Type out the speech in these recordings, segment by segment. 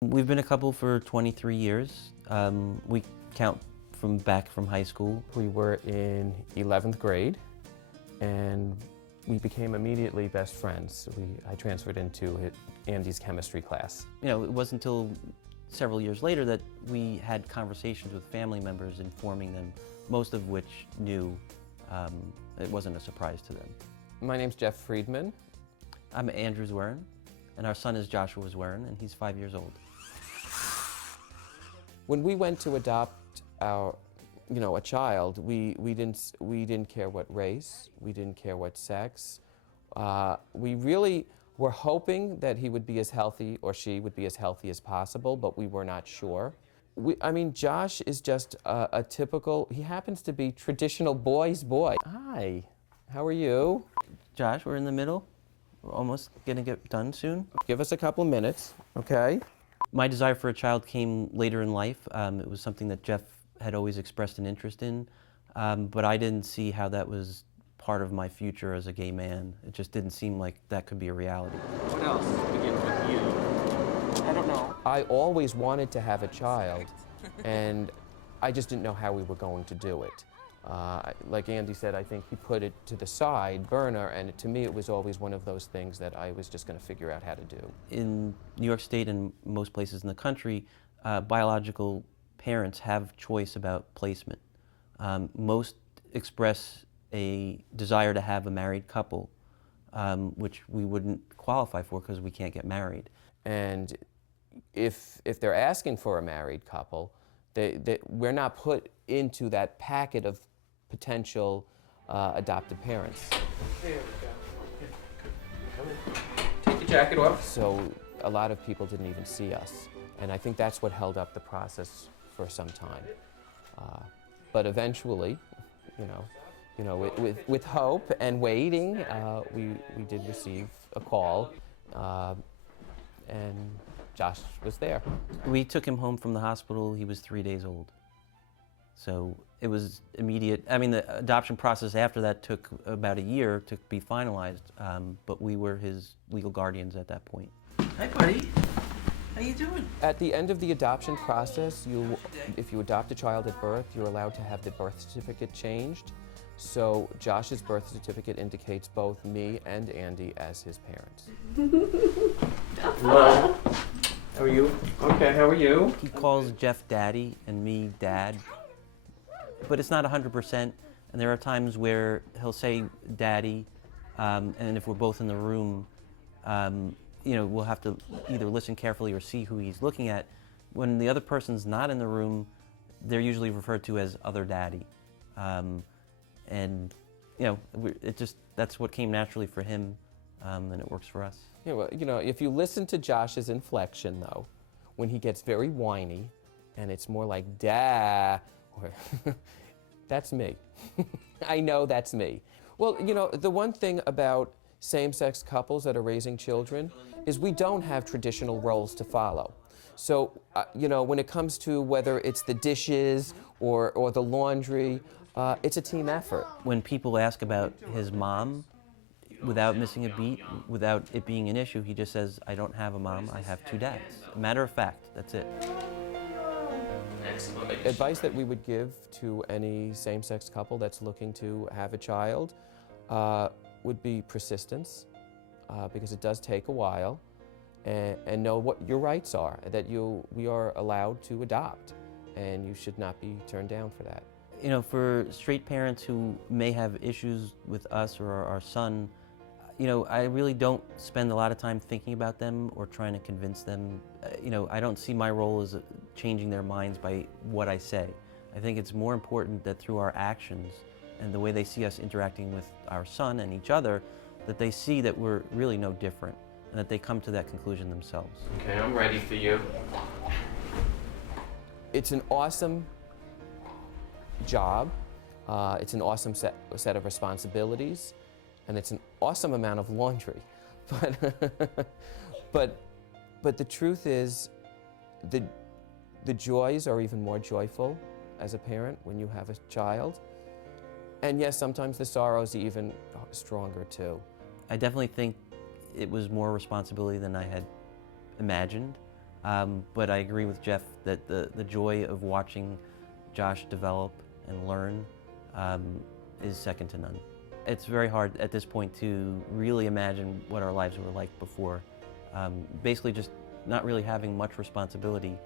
We've been a couple for 23 years. We count back from high school. We were in 11th grade, and we became immediately best friends. I transferred into Andy's chemistry class. You know, it wasn't until several years later that we had conversations with family members informing them, most of which knew it wasn't a surprise to them. My name's Jeff Friedman. I'm Andrew Zwern, and our son is Joshua Zwern, and he's 5 years old. When we went to adopt a child, we didn't care what race, we didn't care what sex. We really were hoping that he would be as healthy, or she would be as healthy as possible, but we were not sure. Josh is just a typical, he happens to be traditional boy's boy. Hi, how are you? Josh, we're in the middle. We're almost gonna get done soon. Give us a couple minutes, okay? My desire for a child came later in life. It was something that Jeff had always expressed an interest in, but I didn't see how that was part of my future as a gay man. It just didn't seem like that could be a reality. What else begins with you? I don't know. I always wanted to have a child, and I just didn't know how we were going to do it. Like Andy said, I think he put it to the side burner, and to me it was always one of those things that I was just going to figure out how to do. In New York State and most places in the country, biological parents have choice about placement. Most express a desire to have a married couple, which we wouldn't qualify for because we can't get married. And if they're asking for a married couple, we're not put into that packet of potential adoptive parents. There we go. Okay. Take your jacket off. So a lot of people didn't even see us, and I think that's what held up the process for some time. But eventually, with hope and waiting, we did receive a call, and Josh was there. We took him home from the hospital. He was 3 days old. So it was immediate. I mean, the adoption process after that took about a year to be finalized, but we were his legal guardians at that point. Hi, buddy. How you doing? At the end of the adoption process, if you adopt a child at birth, you're allowed to have the birth certificate changed. So Josh's birth certificate indicates both me and Andy as his parents. Hello. How are you? Okay, how are you? He calls Jeff Daddy and me Dad, but it's not 100%. And there are times where he'll say Daddy, and if we're both in the room, we'll have to either listen carefully or see who he's looking at. When the other person's not in the room, they're usually referred to as Other Daddy. That's what came naturally for him, and it works for us. Yeah, well, if you listen to Josh's inflection, though, when he gets very whiny, and it's more like "da," or that's me. I know that's me. Well, the one thing about same-sex couples that are raising children is we don't have traditional roles to follow. So, when it comes to whether it's the dishes or the laundry, it's a team effort. When people ask about his mom, without missing a beat, without it being an issue, he just says, I don't have a mom, I have two dads. Matter of fact, that's it. Excellent. Advice that we would give to any same-sex couple that's looking to have a child would be persistence, because it does take a while, and know what your rights are, that we are allowed to adopt, and you should not be turned down for that. For straight parents who may have issues with us or our son, I really don't spend a lot of time thinking about them or trying to convince them. I don't see my role as changing their minds by what I say. I think it's more important that through our actions and the way they see us interacting with our son and each other, that they see that we're really no different and that they come to that conclusion themselves. Okay, I'm ready for you. It's an awesome job. It's an awesome set of responsibilities, and it's an awesome amount of laundry. But the truth is, the joys are even more joyful as a parent when you have a child. And yes, sometimes the sorrows are even stronger too. I definitely think it was more responsibility than I had imagined. But I agree with Jeff that the joy of watching Josh develop and learn is second to none. It's very hard at this point to really imagine what our lives were like before. Basically just not really having much responsibility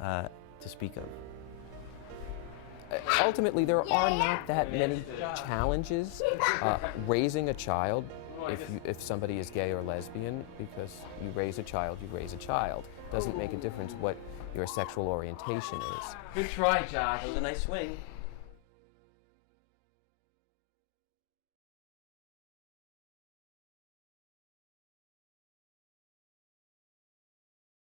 to speak of. Ultimately, there are not that many challenges raising a child if somebody is gay or lesbian, because you raise a child, you raise a child. Doesn't make a difference what your sexual orientation is. Good try, Josh. That was a nice swing.